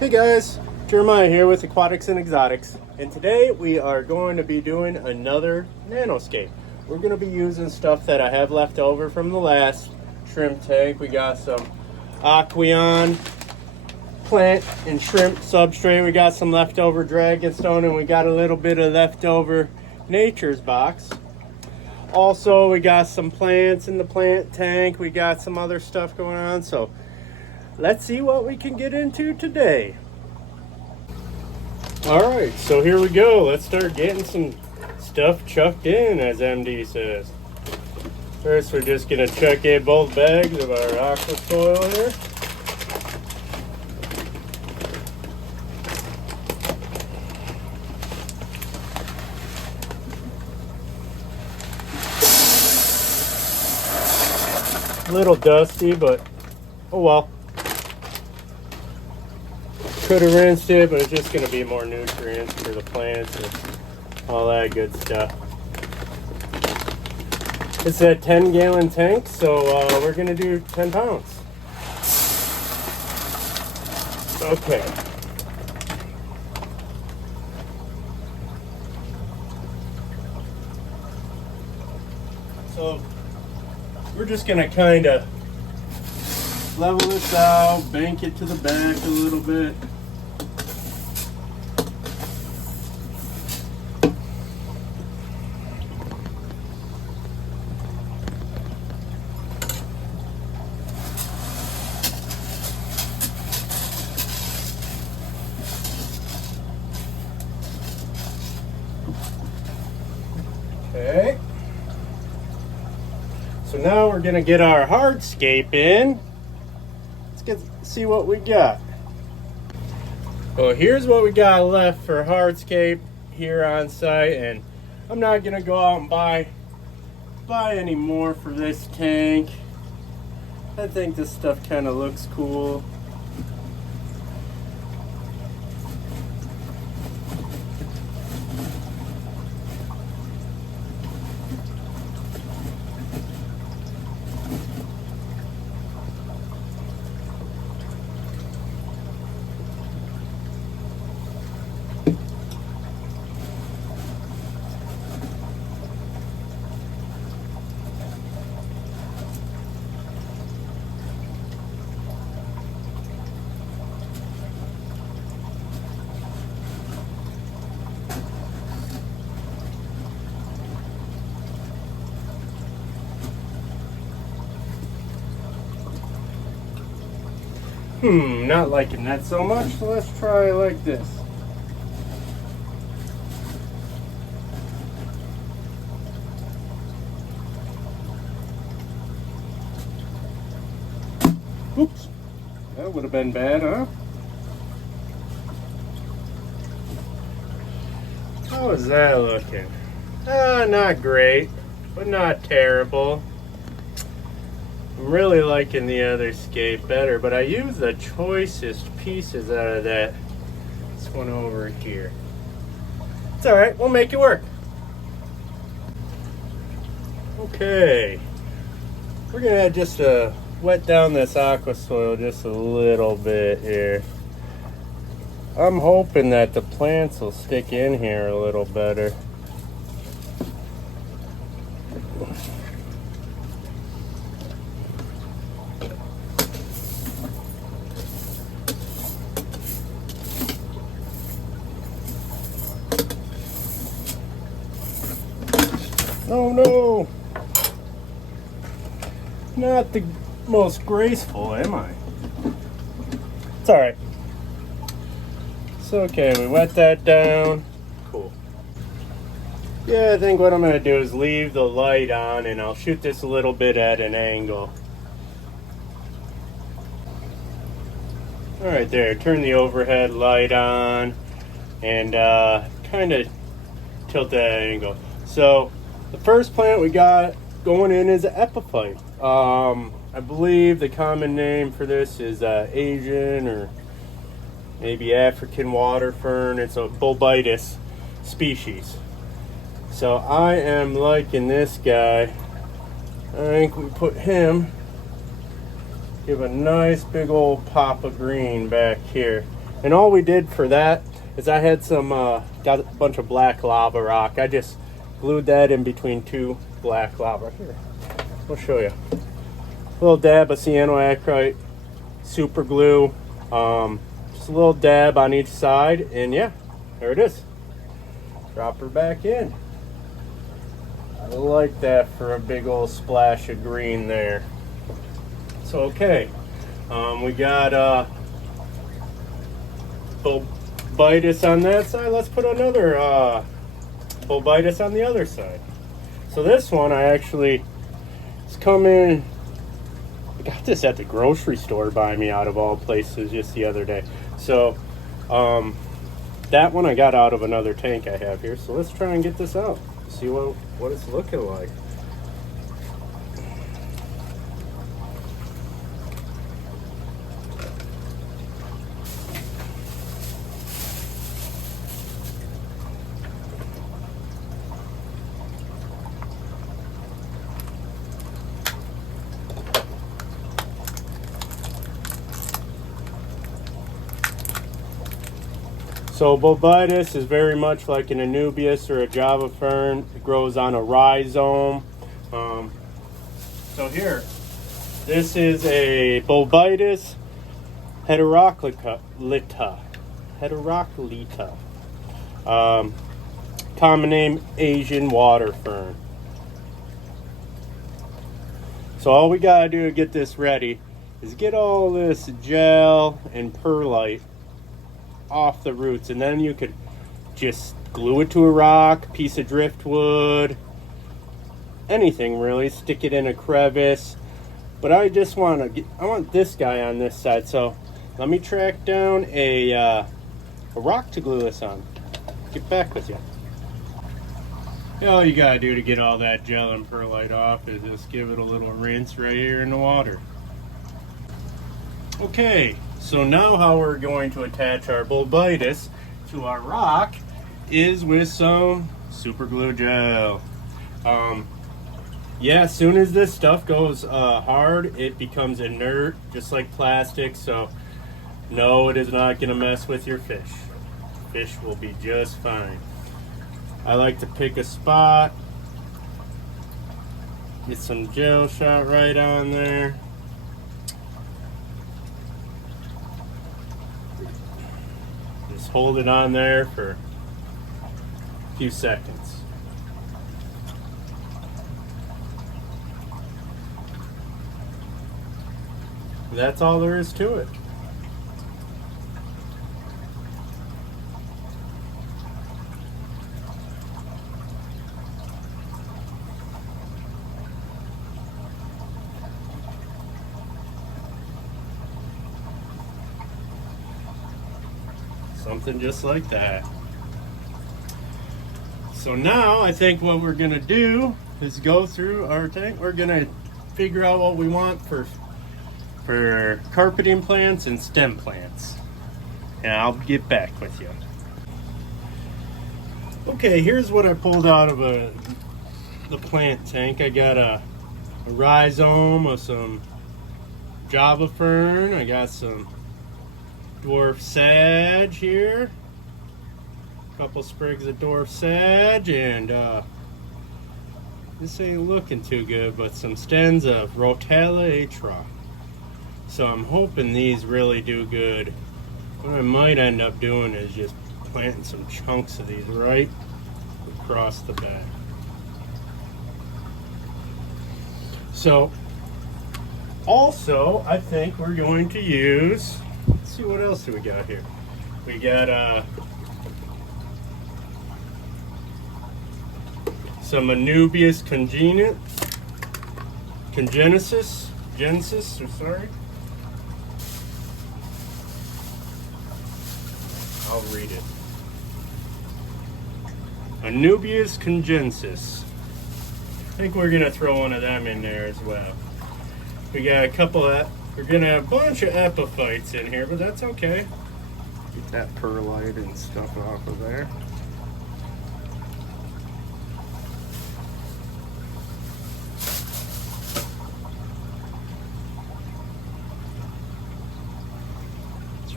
Hey guys, Jeremiah here with Aquatics and Exotics, and today we are going to be doing another nanoscape. We're going to be using stuff that I have left over from the last shrimp tank. We got some Aqueon plant and shrimp substrate. We got some leftover dragonstone, and we got a little bit of leftover nature's box. Also, we got some plants in the plant tank. We got some other stuff going on, so let's see what we can get into today. Alright, so here we go. Let's start getting some stuff chucked in, as MD says. First, we're just going to chuck in both bags of our aqua soil here. A little dusty, but oh well. Could have rinsed it, but it's just going to be more nutrients for the plants and all that good stuff. It's a 10-gallon tank, so we're going to do 10 pounds. Okay. So we're just going to kind of level this out, bank it to the back a little bit. Okay. So now we're going to get our hardscape in. Let's see what we got. Well, here's what we got left for hardscape here on site, and I'm not going to go out and buy any more for this tank. I think this stuff kind of looks cool. Not liking that so much, so let's try like this. Oops, that would have been bad, huh? How is that looking? Not great, but not terrible. I'm really liking the other scape better, but I used the choicest pieces out of that. This one over here. It's alright, we'll make it work. Okay. We're gonna just wet down this aqua soil just a little bit here. I'm hoping that the plants will stick in here a little better. Oh no! Not the most graceful, am I? It's alright. It's okay, we wet that down. Cool. Yeah, I think what I'm going to do is leave the light on, and I'll shoot this a little bit at an angle. Alright there, turn the overhead light on, and kind of tilt that angle. So, the first plant we got going in is an epiphyte. I believe the common name for this is Asian or maybe African water fern. It's a bulbitis species. So I am liking this guy. I think we put him, give a nice big old pop of green back here. And all we did for that is I had some, got a bunch of black lava rock. I just glued that in between two black lava. Here, I'll show you. A little dab of cyanoacrylate, super glue, just a little dab on each side, and yeah, there it is. Drop her back in. I like that for a big old splash of green there. So okay, we got bulbitis on that side. Let's put another bulbitis on the other side. So this one I actually, it's coming, I got this at the grocery store by me out of all places just the other day. So that one I got out of another tank I have here. So let's try and get this out. See what it's looking like. So bulbitis is very much like an anubias or a java fern. It grows on a rhizome. So here, this is a bulbitis heteroclita. Common name Asian water fern. So all we gotta do to get this ready is get all this gel and perlite off the roots, and then you could just glue it to a rock, piece of driftwood, anything really, stick it in a crevice. But I just want to I want this guy on this side, so let me track down a rock to glue this on. Get back with you. All you gotta do to get all that gel and perlite off is just give it a little rinse right here in the water. Okay, so now how we're going to attach our bulbitis to our rock is with some super glue gel. Yeah, as soon as this stuff goes hard, it becomes inert, just like plastic. So no, it is not gonna mess with your fish. Fish will be just fine. I like to pick a spot, get some gel shot right on there. Hold it on there for a few seconds. That's all there is to it. Something just like that. So now I think what we're gonna do is go through our tank. We're gonna figure out what we want for carpeting plants and stem plants. And I'll get back with you. Okay, here's what I pulled out of the plant tank. I got a rhizome of some java fern. I got some dwarf sage here, a couple sprigs of dwarf sage, and this ain't looking too good, but some stems of rotella atra. So I'm hoping these really do good. What I might end up doing is just planting some chunks of these right across the bed. So also I think we're going to use, let's see, what else do we got here? We got some Anubias Genesis, sorry. I'll read it. Anubias congensis. I think we're gonna throw one of them in there as well. We got a couple of, we're gonna have a bunch of epiphytes in here, but that's okay. Get that perlite and stuff off of there. So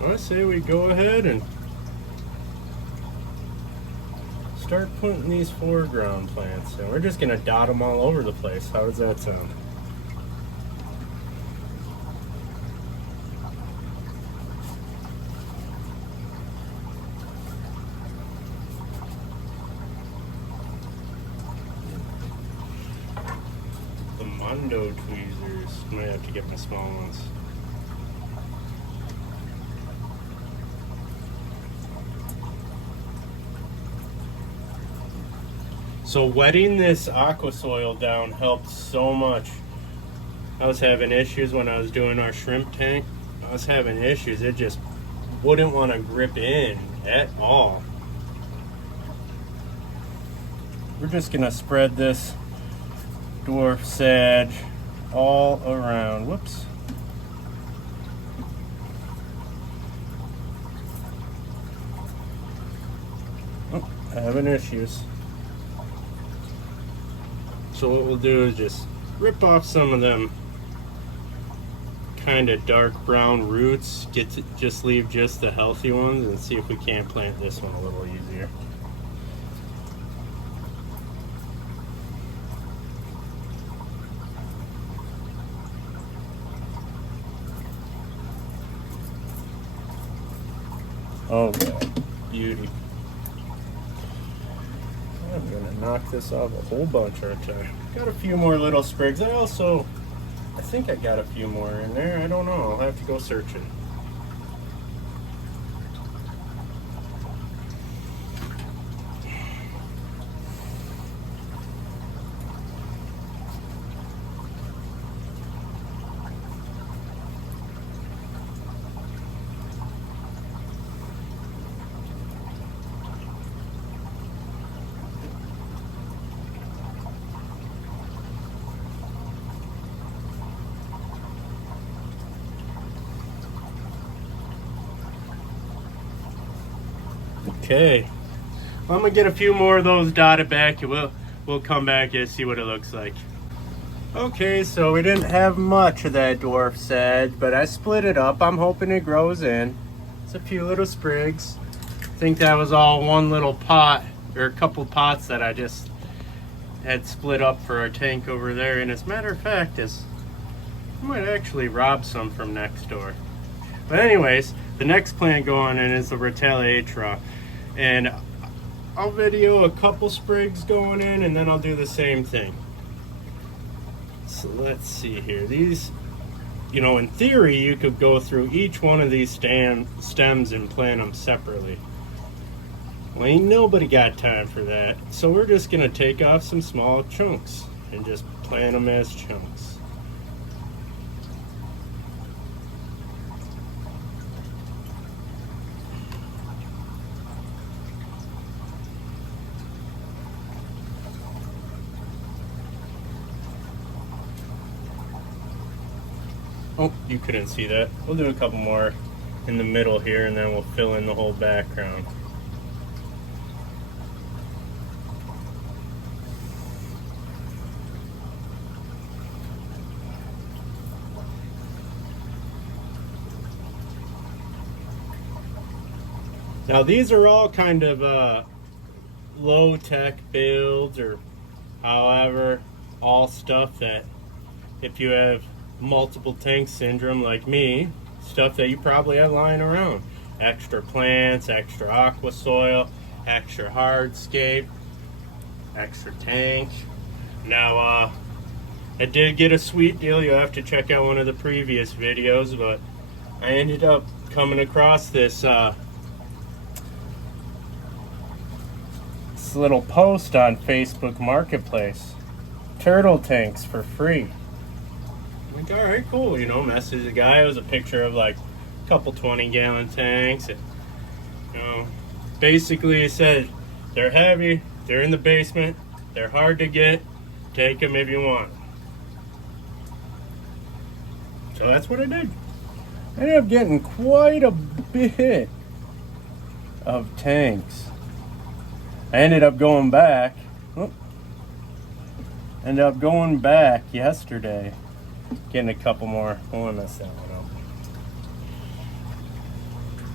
I say we go ahead and start putting these foreground plants in. We're just gonna dot them all over the place. How does that sound? The Mondo tweezers. I might have to get my small ones. So wetting this aqua soil down helped so much. I was having issues when I was doing our shrimp tank. I was having issues. It just wouldn't want to grip in at all. We're just gonna spread this dwarf sage all around. Whoops. Oh, having issues. So what we'll do is just rip off some of them kind of dark brown roots, just leave just the healthy ones, and see if we can't plant this one a little easier. Okay, beauty. I'm gonna knock this off a whole bunch, aren't I? Got a few more little sprigs. I think I got a few more in there. I don't know. I'll have to go searching. Okay, I'm gonna get a few more of those dotted back, and we'll come back and see what it looks like. Okay, so we didn't have much of that dwarf sage, but I split it up. I'm hoping it grows in. It's a few little sprigs. I think that was all one little pot, or a couple pots that I just had split up for our tank over there. And as a matter of fact, I might actually rob some from next door. But anyways, the next plant going in is the Retaliatra. And I'll video a couple sprigs going in, and then I'll do the same thing. So let's see here. These, you know, in theory, you could go through each one of these stems and plant them separately. Well, ain't nobody got time for that. So we're just gonna take off some small chunks and just plant them as chunks. Oh, you couldn't see that. We'll do a couple more in the middle here, and then we'll fill in the whole background. Now these are all kind of low-tech builds, or however, all stuff that if you have multiple tank syndrome like me, stuff that you probably have lying around. Extra plants, extra aqua soil, extra hardscape, extra tank. Now I did get a sweet deal. You'll have to check out one of the previous videos, but I ended up coming across this little post on Facebook Marketplace. Turtle tanks for free. Like, all right, cool, you know, message the guy. It was a picture of like a couple 20-gallon tanks, and you know, basically it said they're heavy, they're in the basement, they're hard to get, take them if you want. So that's what I did. I ended up getting quite a bit of tanks. I ended up going back. Ended up going back yesterday. Getting a couple more. I want to mess that one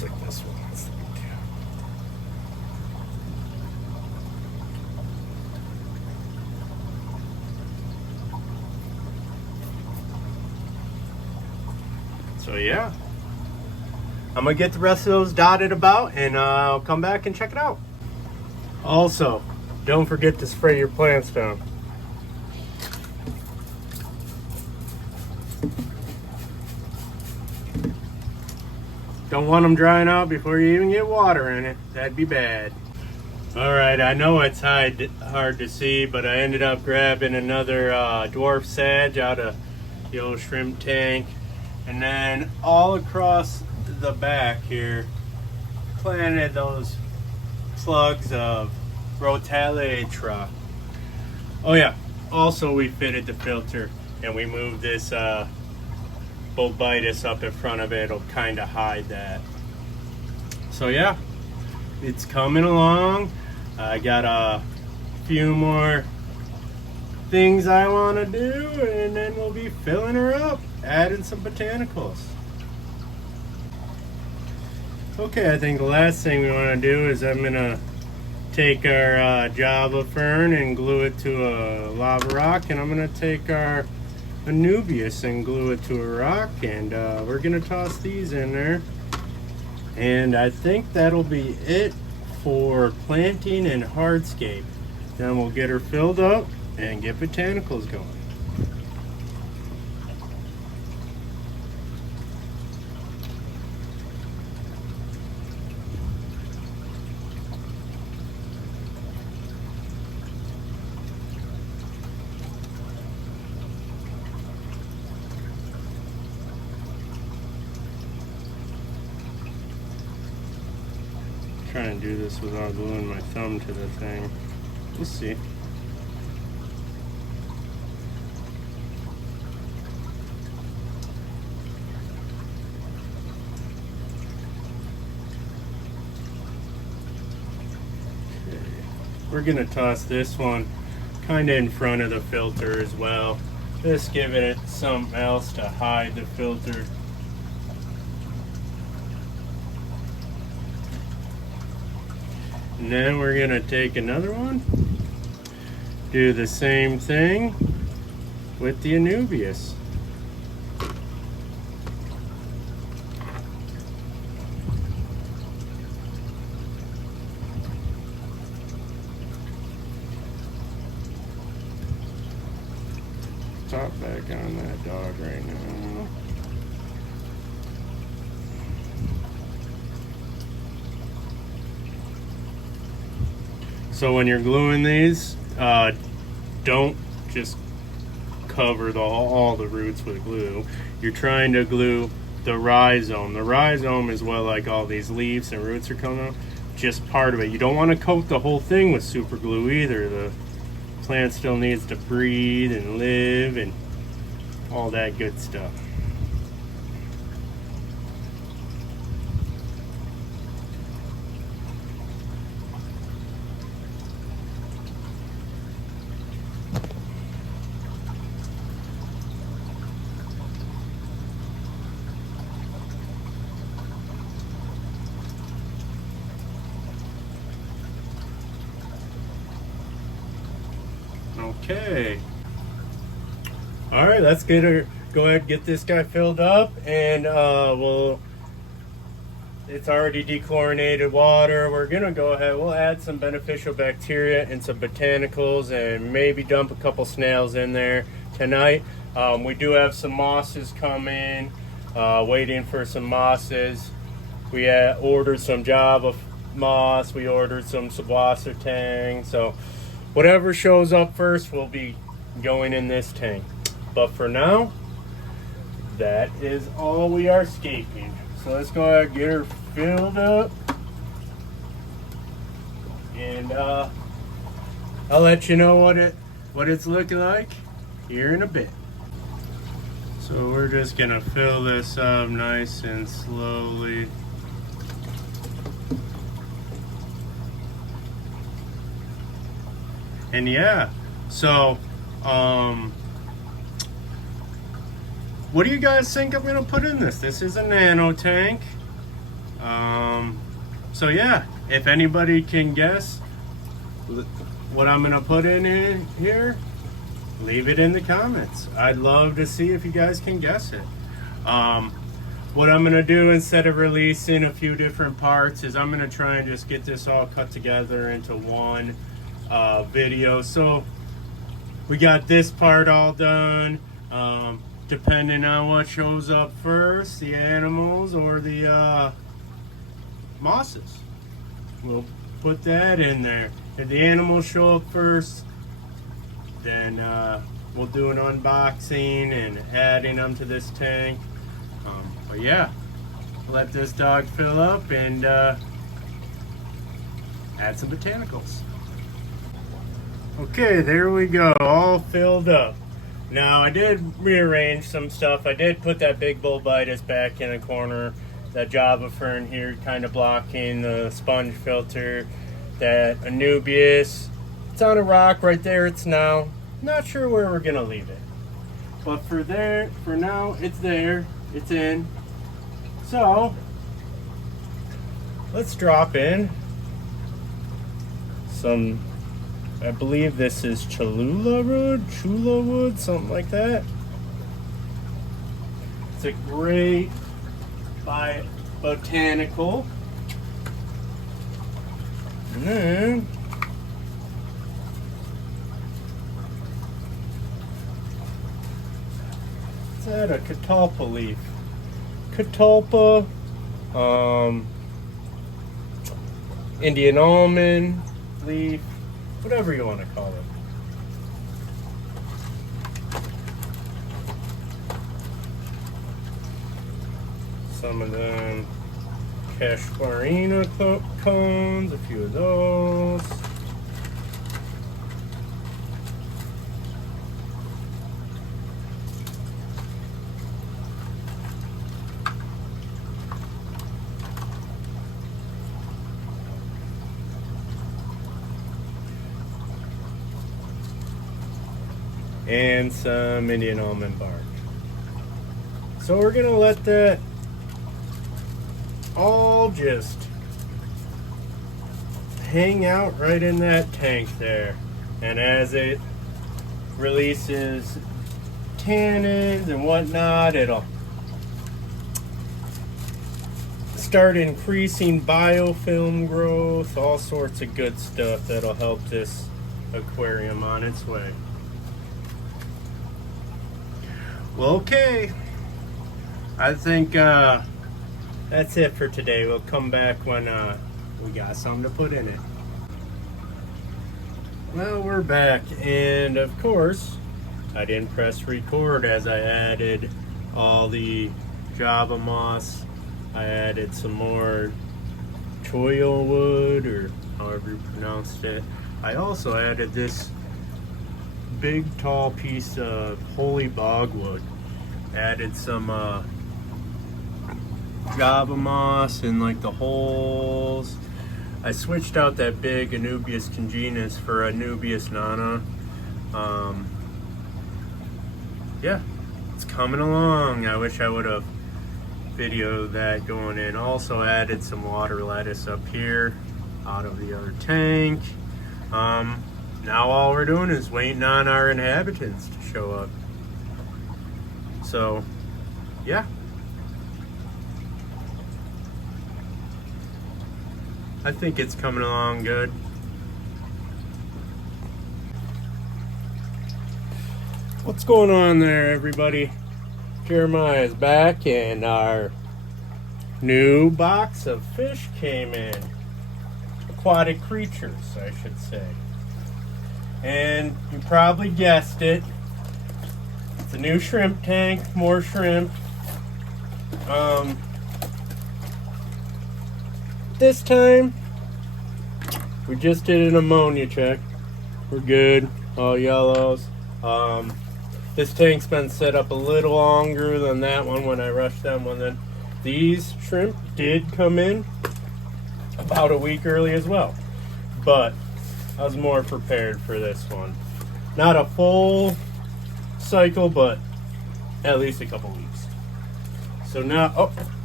looks like this one. Let's look. So yeah, I'm gonna get the rest of those dotted about and I'll come back and check it out. Also, don't forget to spray your plants down. Don't want them drying out before you even get water in it. That'd be bad. Alright, I know it's hard to see, but I ended up grabbing another dwarf sage out of the old shrimp tank. And then all across the back here, planted those slugs of Rotaliatra. Oh yeah, also we fitted the filter and we moved this Bovitis up in front of it. It'll kind of hide that. So yeah, it's coming along. I got a few more things I want to do and then we'll be filling her up, adding some botanicals. Okay, I think the last thing we want to do is I'm going to take our Java fern and glue it to a lava rock, and I'm going to take our Anubias and glue it to a rock, and we're going to toss these in there. And I think that'll be it for planting and hardscape. Then we'll get her filled up and get botanicals going. Trying to do this without gluing my thumb to the thing. We'll see. Okay. We're gonna toss this one kind of in front of the filter as well. Just giving it something else to hide the filter. And then we're gonna take another one, do the same thing with the Anubias. Top back on that dog right now. So when you're gluing these, don't just cover all the roots with glue. You're trying to glue the rhizome. The rhizome is what, like, all these leaves and roots are coming up. Just part of it. You don't want to coat the whole thing with super glue either. The plant still needs to breathe and live and all that good stuff. Okay. All right, let's go ahead and get this guy filled up, and it's already dechlorinated water. We're gonna go ahead, we'll add some beneficial bacteria and some botanicals and maybe dump a couple snails in there tonight. We do have some mosses coming, waiting for some mosses. We ordered some Java moss, we ordered some Subwasser tang, so whatever shows up first will be going in this tank. But for now, that is all we are scaping. So let's go ahead and get her filled up. And I'll let you know what it's looking like here in a bit. So we're just gonna fill this up nice and slowly. And yeah, so what do you guys think I'm gonna put in this? This is a nano tank. So yeah, if anybody can guess what I'm gonna put in here, leave it in the comments. I'd love to see if you guys can guess it. What I'm gonna do instead of releasing a few different parts is I'm gonna try and just get this all cut together into one video. So we got this part all done. Depending on what shows up first, the animals or the mosses, we'll put that in there. If the animals show up first, then we'll do an unboxing and adding them to this tank. But yeah, let this dog fill up and add some botanicals. Okay, there we go, all filled up. Now I did rearrange some stuff. I did put that big bulbitis back in the corner, that Java fern here kind of blocking the sponge filter, that Anubias. It's on a rock right there, it's now. Not sure where we're gonna leave it. But for now, it's there, it's in. So, let's drop in some, I believe this is chula wood, something like that. It's a great botanical. And then what's that? A catalpa leaf. Catalpa, Indian almond leaf, whatever you want to call it. Some of them Cashfarina cones, a few of those. And some Indian almond bark. So we're gonna let that all just hang out right in that tank there. And as it releases tannins and whatnot, it'll start increasing biofilm growth, all sorts of good stuff that'll help this aquarium on its way. Well, okay, I think that's it for today. We'll come back when we got something to put in it. Well, we're back, and of course, I didn't press record as I added all the Java moss. I added some more choil wood, or however you pronounced it. I also added this big tall piece of holy bogwood. Added some Java moss in like the holes. I switched out that big Anubias congenus for Anubias nano. Yeah, it's coming along. I wish I would have videoed that going in. Also added some water lettuce up here out of the other tank. Now all we're doing is waiting on our inhabitants to show up. So, yeah. I think it's coming along good. What's going on there, everybody? Jeremiah is back, and our new box of fish came in. Aquatic creatures, I should say. And you probably guessed it. It's a new shrimp tank, more shrimp. This time, we just did an ammonia check. We're good, all yellows. This tank's been set up a little longer than that one when I rushed them. Then these shrimp did come in about a week early as well. But I was more prepared for this one. Not a full cycle, but at least a couple weeks. So now, oh,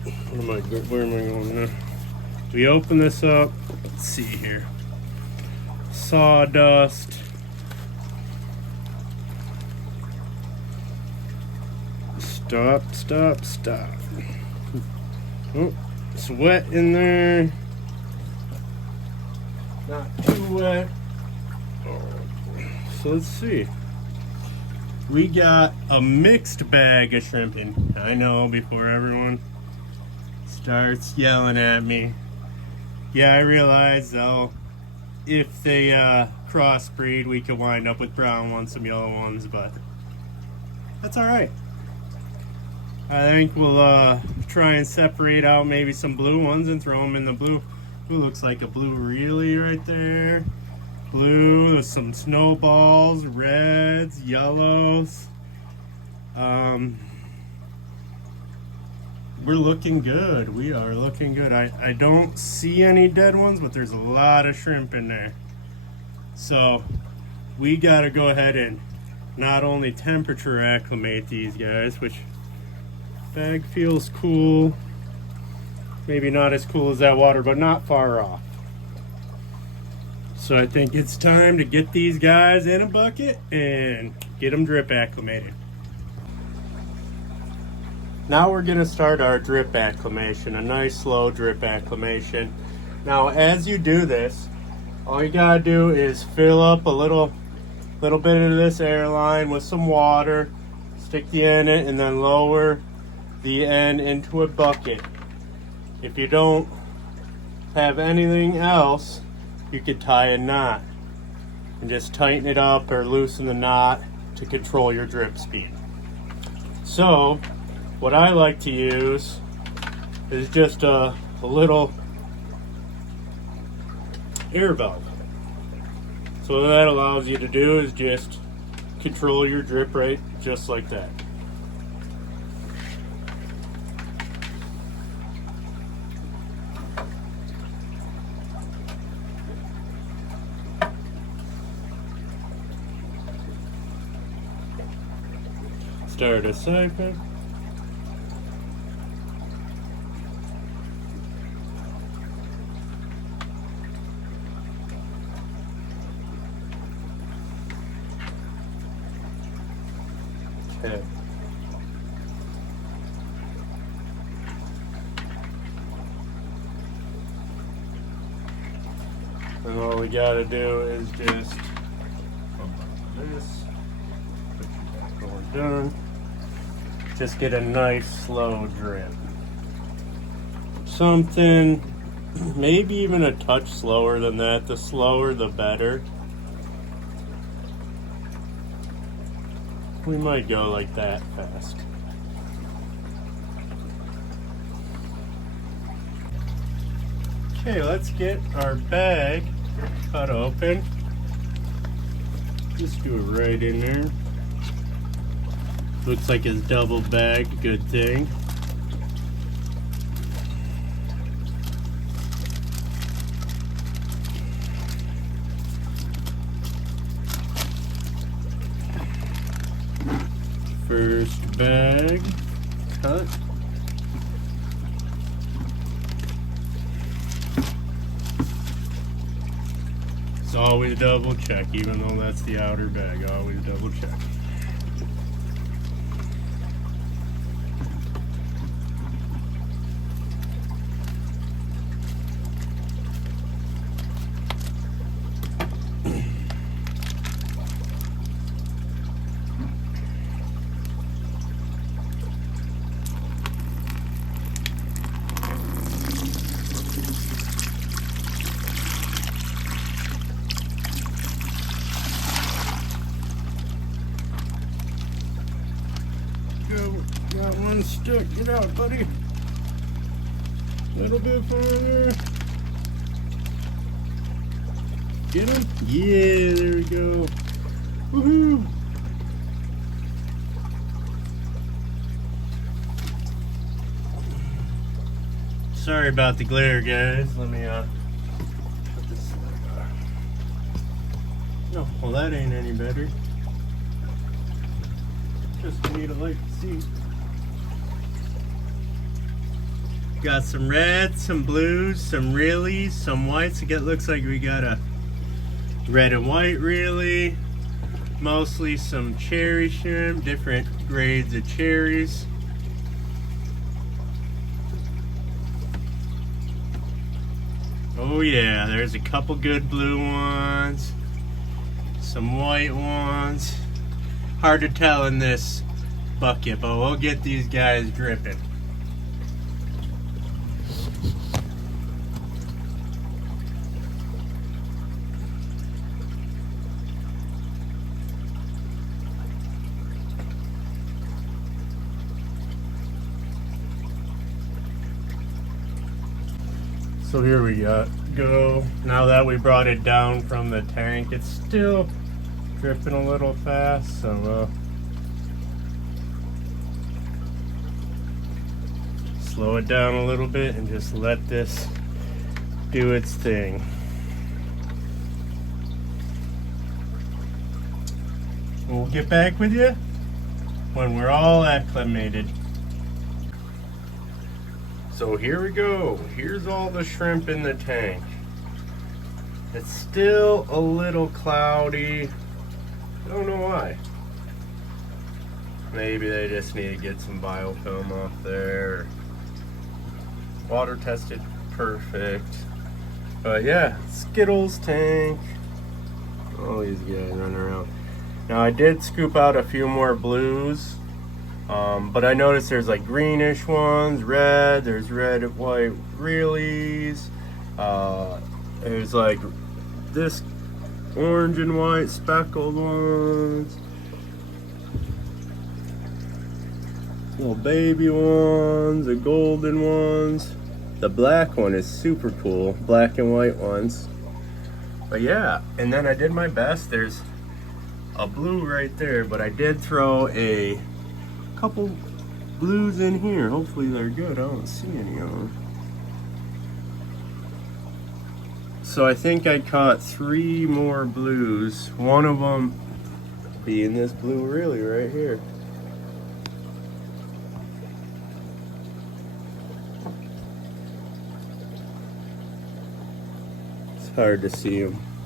Where am I going now? We open this up. Let's see here. Sawdust. Stop. Oh, it's wet in there. Not too wet. So let's see. We got a mixed bag of shrimping. I know, before everyone starts yelling at me. Yeah, I realize though, if they crossbreed, we could wind up with brown ones, some yellow ones, but that's alright. I think we'll try and separate out maybe some blue ones and throw them in the blue. Ooh, looks like a blue really right there. Blue, there's some snowballs, reds, yellows. We're looking good. We are looking good. I don't see any dead ones, but there's a lot of shrimp in there. So we gotta go ahead and not only temperature acclimate these guys, which bag feels cool. Maybe not as cool as that water, but not far off. So I think it's time to get these guys in a bucket and get them drip acclimated. Now we're gonna start our drip acclimation, a nice slow drip acclimation. Now as you do this, all you gotta do is fill up a little bit of this air line with some water, stick the end in it, and then lower the end into a bucket. If you don't have anything else, you could tie a knot and just tighten it up or loosen the knot to control your drip speed. So what I like to use is just a little air valve. So what that allows you to do is just control your drip rate just like that. Start a siphon. Okay. And all we gotta do is just pump up this, put your back going down. Just get a nice slow drip. Something, maybe even a touch slower than that. The slower the better. We might go like that fast. Okay, let's get our bag cut open. Just do it right in there. Looks like it's double bagged, good thing. First bag cut. It's always double check, even though that's the outer bag, always double check. Got one stuck. Get out, buddy. Little bit farther. Get him? Yeah, there we go. Woohoo! Sorry about the glare, guys. Let me put this. No, well that ain't any better. Just need a light to see. got some reds, some blues, some reelies, some whites. It looks like we got a red and white really. Mostly some cherry shrimp, different grades of cherries. Oh yeah, there's a couple good blue ones, some white ones. Hard to tell in this bucket, but we'll get these guys dripping. So here we go. Now that we brought it down from the tank, it's still dripping a little fast, so slow it down a little bit and just let this do its thing. We'll get back with you when we're all acclimated. So here we go. Here's all the shrimp in the tank. It's still a little cloudy. I don't know why. Maybe they just need to get some biofilm off there. Water tested perfect. But yeah, Skittles tank. All these guys running around. Now I did scoop out a few more blues. But I noticed there's like greenish ones, red, there's red and white reelies, there's like this orange and white speckled ones, little baby ones, the golden ones. The black one is super cool, black and white ones. But yeah, and then I did my best. There's a blue right there, but I did throw a couple blues in here. Hopefully they're good. I don't see any of them. So I think I caught 3 more blues. One of them being this blue really right here. It's hard to see them.